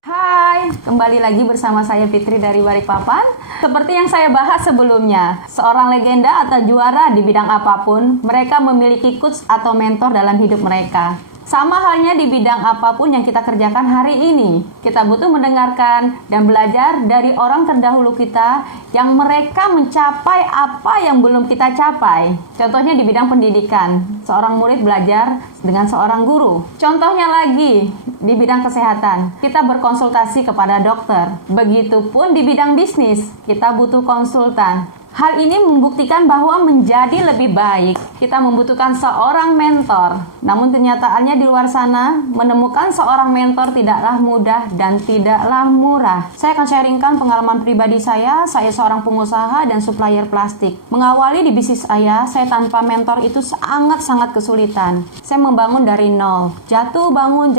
Hai, kembali lagi bersama saya Fitri dari Balikpapan. Seperti yang saya bahas sebelumnya, seorang legenda atau juara di bidang apapun, mereka memiliki coach atau mentor dalam hidup mereka. Sama halnya di bidang apapun yang kita kerjakan hari ini, kita butuh mendengarkan dan belajar dari orang terdahulu kita yang mereka mencapai apa yang belum kita capai. Contohnya di bidang pendidikan, seorang murid belajar dengan seorang guru. Contohnya lagi di bidang kesehatan, kita berkonsultasi kepada dokter. Begitupun di bidang bisnis, kita butuh konsultan. Hal ini membuktikan bahwa menjadi lebih baik, kita membutuhkan seorang mentor. Namun kenyataannya di luar sana, menemukan seorang mentor tidaklah mudah dan tidaklah murah. Saya akan sharingkan pengalaman pribadi saya seorang pengusaha dan supplier plastik. Mengawali di bisnis saya tanpa mentor itu sangat-sangat kesulitan. Saya membangun dari nol, jatuh bangun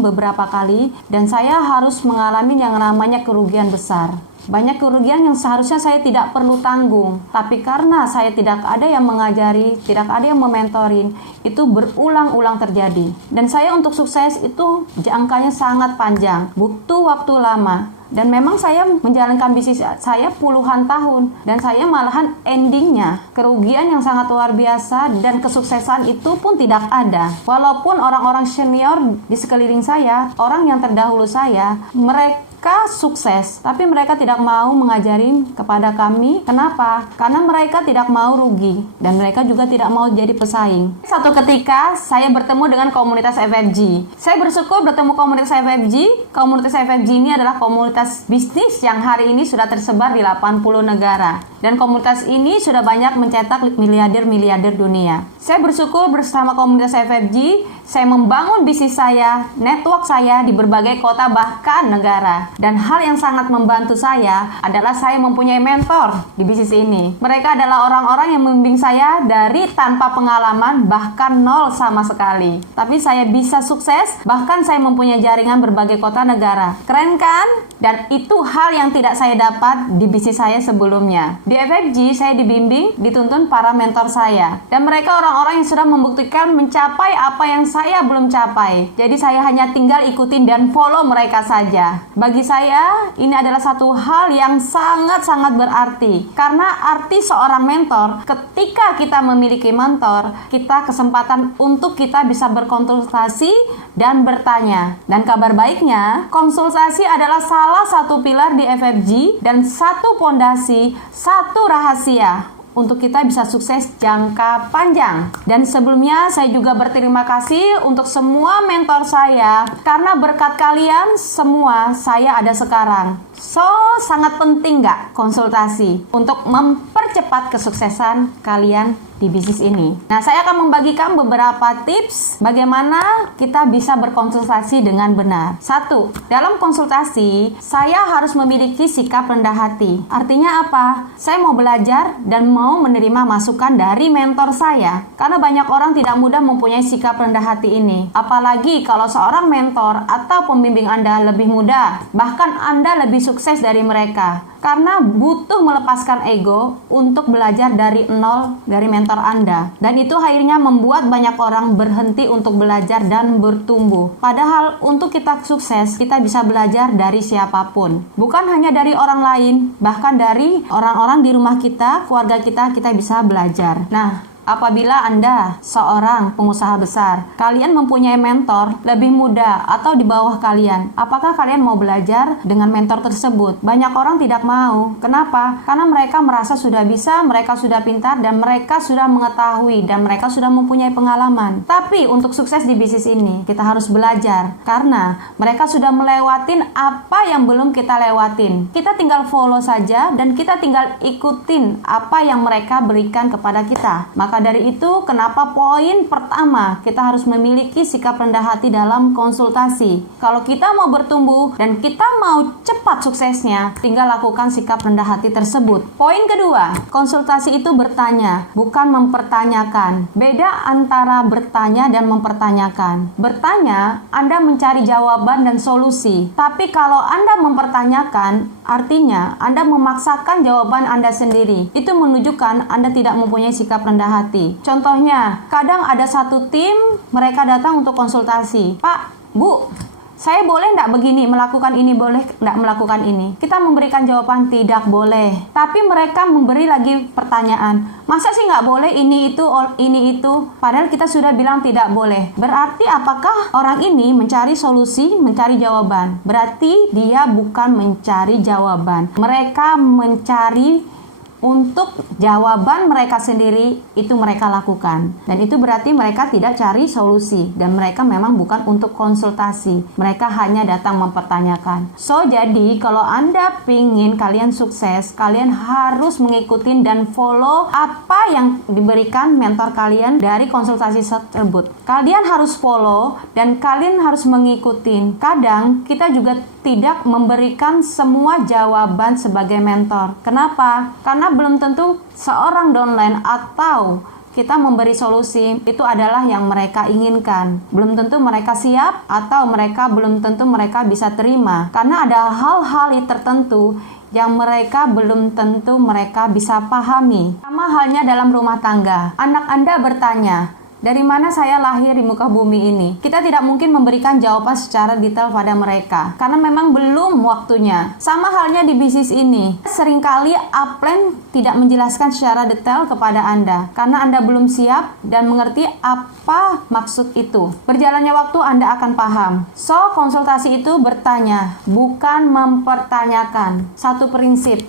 beberapa kali, dan saya harus mengalami yang namanya kerugian besar. Banyak kerugian yang seharusnya saya tidak perlu tanggung, tapi karena saya tidak ada yang mengajari, tidak ada yang mementorin, itu berulang-ulang terjadi. Dan saya untuk sukses itu jangkanya sangat panjang, butuh waktu lama. Dan memang saya menjalankan bisnis saya puluhan tahun, dan saya malahan endingnya kerugian yang sangat luar biasa dan kesuksesan itu pun tidak ada. Walaupun orang-orang senior di sekeliling saya, orang yang terdahulu saya, mereka sukses, tapi mereka tidak mau mengajari kepada kami. Kenapa? Karena mereka tidak mau rugi dan mereka juga tidak mau jadi pesaing. Satu ketika saya bertemu dengan komunitas FFG. Saya bersyukur bertemu komunitas FFG. Komunitas FFG ini adalah komunitas bisnis yang hari ini sudah tersebar di 80 negara. Dan komunitas ini sudah banyak mencetak miliarder-miliarder dunia. Saya bersyukur bersama komunitas FFG, saya membangun bisnis saya, network saya di berbagai kota bahkan negara. Dan hal yang sangat membantu saya adalah saya mempunyai mentor di bisnis ini. Mereka adalah orang-orang yang membimbing saya dari tanpa pengalaman, bahkan nol sama sekali. Tapi saya bisa sukses, bahkan saya mempunyai jaringan berbagai kota negara. Keren kan? Dan itu hal yang tidak saya dapat di bisnis saya sebelumnya. Di FFG saya dibimbing, dituntun para mentor saya. Dan mereka orang-orang yang sudah membuktikan mencapai apa yang saya belum capai. Jadi saya hanya tinggal ikutin dan follow mereka saja. Bagi saya, ini adalah satu hal yang sangat-sangat berarti. Karena arti seorang mentor, ketika kita memiliki mentor, kita kesempatan untuk kita bisa berkonsultasi dan bertanya. Dan kabar baiknya, konsultasi adalah salah satu pilar di FFG dan satu pondasi, satu rahasia untuk kita bisa sukses jangka panjang. Dan sebelumnya saya juga berterima kasih untuk semua mentor saya, karena berkat kalian semua saya ada sekarang. So, sangat penting nggak konsultasi untuk mempercepat kesuksesan kalian di bisnis ini. Nah, saya akan membagikan beberapa tips bagaimana kita bisa berkonsultasi dengan benar. 1. Dalam konsultasi, saya harus memiliki sikap rendah hati. Artinya apa? Saya mau belajar dan mau menerima masukan dari mentor saya. Karena banyak orang tidak mudah mempunyai sikap rendah hati ini. Apalagi kalau seorang mentor atau pembimbing Anda lebih muda, bahkan Anda lebih sukses dari mereka. Karena butuh melepaskan ego untuk belajar dari nol dari mentor Anda. Dan itu akhirnya membuat banyak orang berhenti untuk belajar dan bertumbuh. Padahal untuk kita sukses, kita bisa belajar dari siapapun. Bukan hanya dari orang lain, bahkan dari orang-orang di rumah kita, keluarga kita bisa belajar. Nah, apabila Anda seorang pengusaha besar, kalian mempunyai mentor lebih muda atau di bawah kalian, apakah kalian mau belajar dengan mentor tersebut? Banyak orang tidak mau. Kenapa? Karena mereka merasa sudah bisa, mereka sudah pintar, dan mereka sudah mengetahui, dan mereka sudah mempunyai pengalaman. Tapi untuk sukses di bisnis ini, kita harus belajar, karena mereka sudah melewatin apa yang belum kita lewatin. Kita tinggal follow saja, dan kita tinggal ikutin apa yang mereka berikan kepada kita. Maka dari itu, kenapa poin pertama kita harus memiliki sikap rendah hati dalam konsultasi. Kalau kita mau bertumbuh dan kita mau cepat suksesnya, tinggal lakukan sikap rendah hati tersebut. Poin kedua, konsultasi itu bertanya, bukan mempertanyakan. Beda antara bertanya dan mempertanyakan. Bertanya, Anda mencari jawaban dan solusi. Tapi kalau Anda mempertanyakan, artinya Anda memaksakan jawaban Anda sendiri. Itu menunjukkan Anda tidak mempunyai sikap rendah hati. hati. Contohnya, kadang ada satu tim, mereka datang untuk konsultasi. Pak, Bu, saya boleh nggak begini, melakukan ini, boleh nggak melakukan ini? Kita memberikan jawaban tidak boleh. Tapi mereka memberi lagi pertanyaan, masa sih nggak boleh ini itu? Padahal kita sudah bilang tidak boleh. Berarti apakah orang ini mencari solusi, mencari jawaban? Berarti dia bukan mencari jawaban. Mereka mencari untuk jawaban mereka sendiri, itu mereka lakukan. Dan itu berarti mereka tidak cari solusi. Dan mereka memang bukan untuk konsultasi. Mereka hanya datang mempertanyakan. So, jadi kalau Anda pingin kalian sukses, kalian harus mengikuti dan follow apa yang diberikan mentor kalian dari konsultasi tersebut. Kalian harus follow dan kalian harus mengikuti. Kadang kita juga tidak memberikan semua jawaban sebagai mentor. Kenapa? Karena belum tentu seorang downline atau kita memberi solusi itu adalah yang mereka inginkan. Belum tentu mereka siap atau belum tentu mereka bisa terima. Karena ada hal-hal tertentu yang mereka belum tentu mereka bisa pahami. Sama halnya dalam rumah tangga. Anak Anda bertanya, dari mana saya lahir di muka bumi ini? Kita tidak mungkin memberikan jawaban secara detail pada mereka karena memang belum waktunya. Sama halnya di bisnis ini. Seringkali upline tidak menjelaskan secara detail kepada Anda karena Anda belum siap dan mengerti apa maksud itu. Berjalannya waktu Anda akan paham. So, konsultasi itu bertanya, bukan mempertanyakan. Satu prinsip,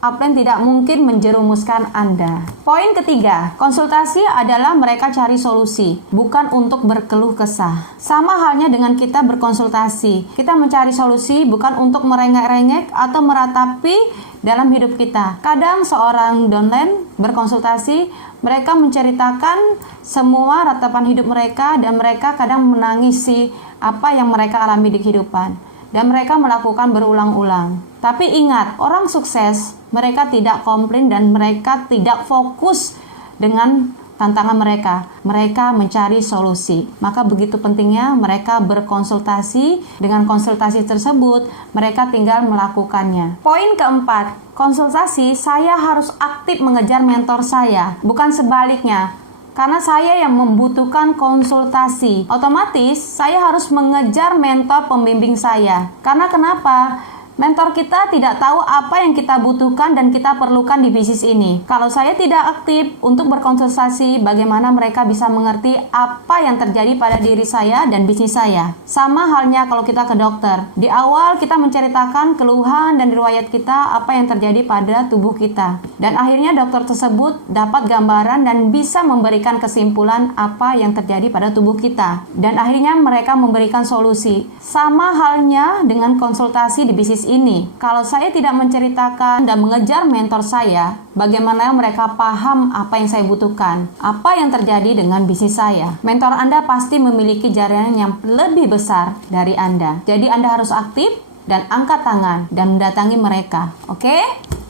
upline tidak mungkin menjerumuskan Anda. Poin ketiga, konsultasi adalah mereka cari solusi, bukan untuk berkeluh kesah. Sama halnya dengan kita berkonsultasi. Kita mencari solusi bukan untuk merengek-rengek atau meratapi dalam hidup kita. Kadang seorang downline berkonsultasi, mereka menceritakan semua ratapan hidup mereka dan mereka kadang menangisi apa yang mereka alami di kehidupan. Dan mereka melakukan berulang-ulang. Tapi ingat, orang sukses, mereka tidak komplain dan mereka tidak fokus dengan tantangan mereka. Mereka mencari solusi. Maka begitu pentingnya mereka berkonsultasi. Dengan konsultasi tersebut, mereka tinggal melakukannya. Poin keempat, konsultasi saya harus aktif mengejar mentor saya, bukan sebaliknya. Karena saya yang membutuhkan konsultasi, otomatis saya harus mengejar mentor pembimbing saya. Karena kenapa? Mentor kita tidak tahu apa yang kita butuhkan dan kita perlukan di bisnis ini. Kalau saya tidak aktif untuk berkonsultasi, bagaimana mereka bisa mengerti apa yang terjadi pada diri saya dan bisnis saya? Sama halnya kalau kita ke dokter. Di awal kita menceritakan keluhan dan riwayat kita, apa yang terjadi pada tubuh kita. Dan akhirnya dokter tersebut dapat gambaran dan bisa memberikan kesimpulan apa yang terjadi pada tubuh kita. Dan akhirnya mereka memberikan solusi. Sama halnya dengan konsultasi di bisnis ini. Kalau saya tidak menceritakan dan mengejar mentor saya, bagaimana mereka paham apa yang saya butuhkan, apa yang terjadi dengan bisnis saya. Mentor Anda pasti memiliki jaringan yang lebih besar dari Anda. Jadi Anda harus aktif dan angkat tangan dan mendatangi mereka. Oke?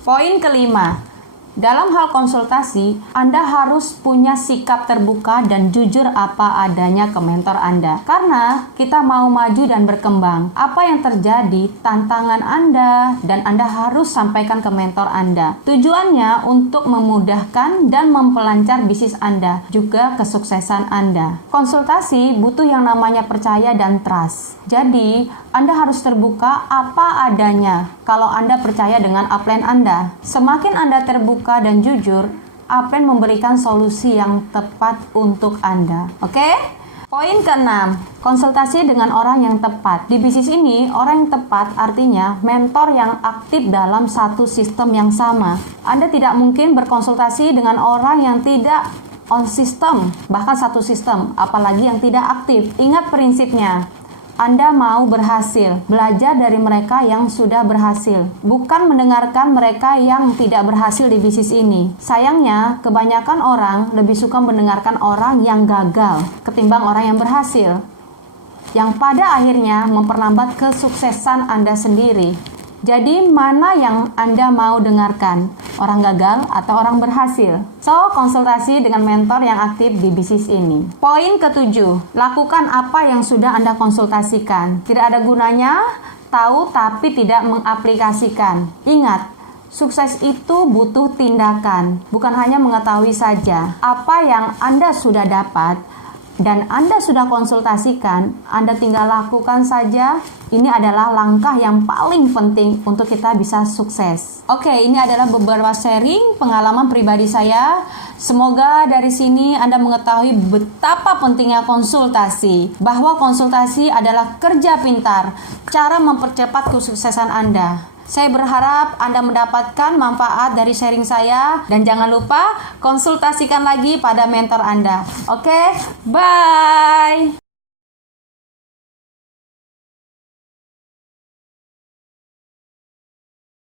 Poin kelima. Dalam hal konsultasi, Anda harus punya sikap terbuka dan jujur apa adanya ke mentor Anda. Karena kita mau maju dan berkembang. Apa yang terjadi, tantangan Anda, dan Anda harus sampaikan ke mentor Anda. Tujuannya untuk memudahkan dan memperlancar bisnis Anda, juga kesuksesan Anda. Konsultasi butuh yang namanya percaya dan trust. Jadi, Anda harus terbuka apa adanya kalau Anda percaya dengan upline Anda. Semakin Anda terbuka dan jujur, upline memberikan solusi yang tepat untuk Anda. Oke? Poin ke-6, konsultasi dengan orang yang tepat. Di bisnis ini, orang yang tepat artinya mentor yang aktif dalam satu sistem yang sama. Anda tidak mungkin berkonsultasi dengan orang yang tidak on sistem, bahkan satu sistem, apalagi yang tidak aktif. Ingat prinsipnya. Anda mau berhasil, belajar dari mereka yang sudah berhasil, bukan mendengarkan mereka yang tidak berhasil di bisnis ini. Sayangnya, kebanyakan orang lebih suka mendengarkan orang yang gagal ketimbang orang yang berhasil, yang pada akhirnya memperlambat kesuksesan Anda sendiri. Jadi, mana yang Anda mau dengarkan? Orang gagal atau orang berhasil? So, konsultasi dengan mentor yang aktif di bisnis ini. Poin ke-7, lakukan apa yang sudah Anda konsultasikan. Tidak ada gunanya tahu tapi tidak mengaplikasikan. Ingat, Sukses itu butuh tindakan, bukan hanya mengetahui saja. Apa yang Anda sudah dapat dan Anda sudah konsultasikan, Anda tinggal lakukan saja. Ini adalah langkah yang paling penting untuk kita bisa sukses. Oke, ini adalah beberapa sharing pengalaman pribadi saya. Semoga dari sini Anda mengetahui betapa pentingnya konsultasi, bahwa konsultasi adalah kerja pintar, cara mempercepat kesuksesan Anda. Saya berharap Anda mendapatkan manfaat dari sharing saya, dan jangan lupa konsultasikan lagi pada mentor Anda. Oke, bye.